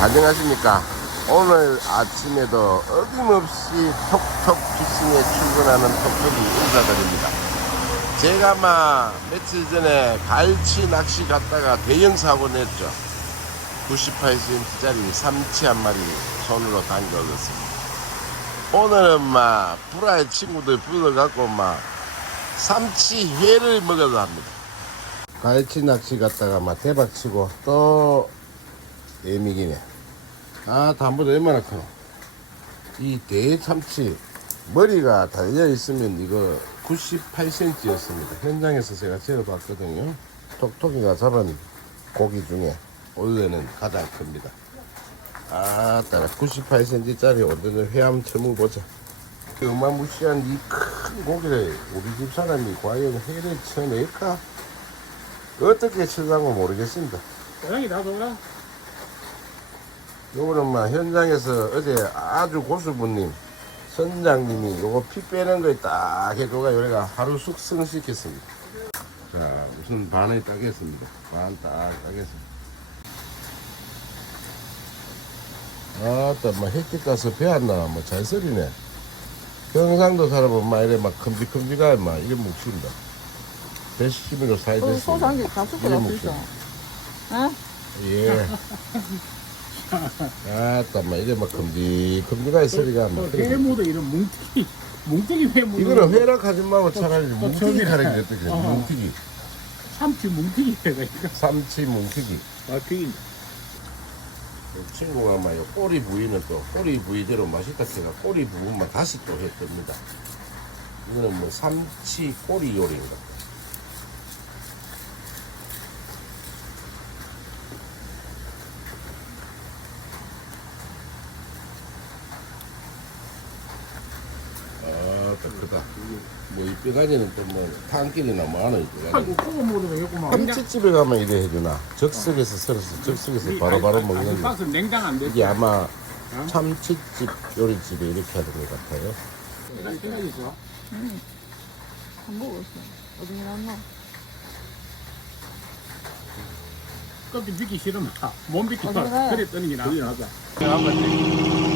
안녕하십니까. 오늘 아침에도 어김없이 톡톡 피싱에 출근하는 톡톡이 인사드립니다. 제가 막 며칠 전에 갈치 낚시 갔다가 대형 사고 냈죠. 98cm짜리 삼치 한 마리 손으로 당겨 얻었습니다. 오늘은 막 불알 친구들 불러갖고 막 삼치 회를 먹어도 합니다. 갈치 낚시 갔다가 막 대박 치고 또 애미기네. 아, 담보도 얼마나 커. 이 대참치 머리가 달려 있으면 이거 98cm였습니다. 현장에서 제가 재어봤거든요. 톡톡이가 잡은 고기 중에 원래는 가장 큽니다. 아, 따라 98cm짜리 오늘은 회 한번 쳐먹어보자. 그 어마무시한 이 큰 고기를 우리 집 사람이 과연 회를 쳐낼까? 어떻게 칠랑고 모르겠습니다. 고양이 다 돌아? 요거는 막 현장에서 어제 아주 고수분님 선장님이 요거 피 빼는 거에 딱 해줘가 요래가 하루 숙성시켰습니다. 자 우선 반을 따겠습니다. 반 딱 따겠습니다. 아따 막 햇빛 가서 배안 나와 뭐잘 소리네. 경상도 사람은 막 이래 막 큼직큼직하게 막 이래 묵습니다. 배시키미로 사야 그 됐습니다. 소상기 있어. 묵습니다. 어? 예. 아따 막 이래 막 큼직큼직하게 소리가 막그 회무도 이런 뭉티기, 뭉티기 회무도. 이거는 회락하지 말고 차라리 처음이네. 하는 게 어떻게 어. 뭉티기 참치 뭉티기 회가 이거. 삼치 뭉티기 아, 튀긴. 그 친구가 막요 꼬리 부위는 또 꼬리 부위대로 맛있다 해가 꼬리 부분만 다시 또 했답니다 이거는 뭐 삼치 꼬리 요리인가 아또 크다 뭐 이 뼈가지는 또뭐 탄길이나 뭐하노 이 뼈가지 아이고, 그거 먹어도 되겠구만. 참치집에 가면 이래 해주나 적석에서 썰어서 적석에서 바로바로 먹는 거 가스 냉장 안 돼. 이게 아마 참치집 요리집에 이렇게 하는 것 같아요 생각이 있어. 안 보고 있어. 어디 나왔나? 껍질 비기 싫으면 몸 비기 어디 가요? 그래 뜨는 게 나아. 그래 나가.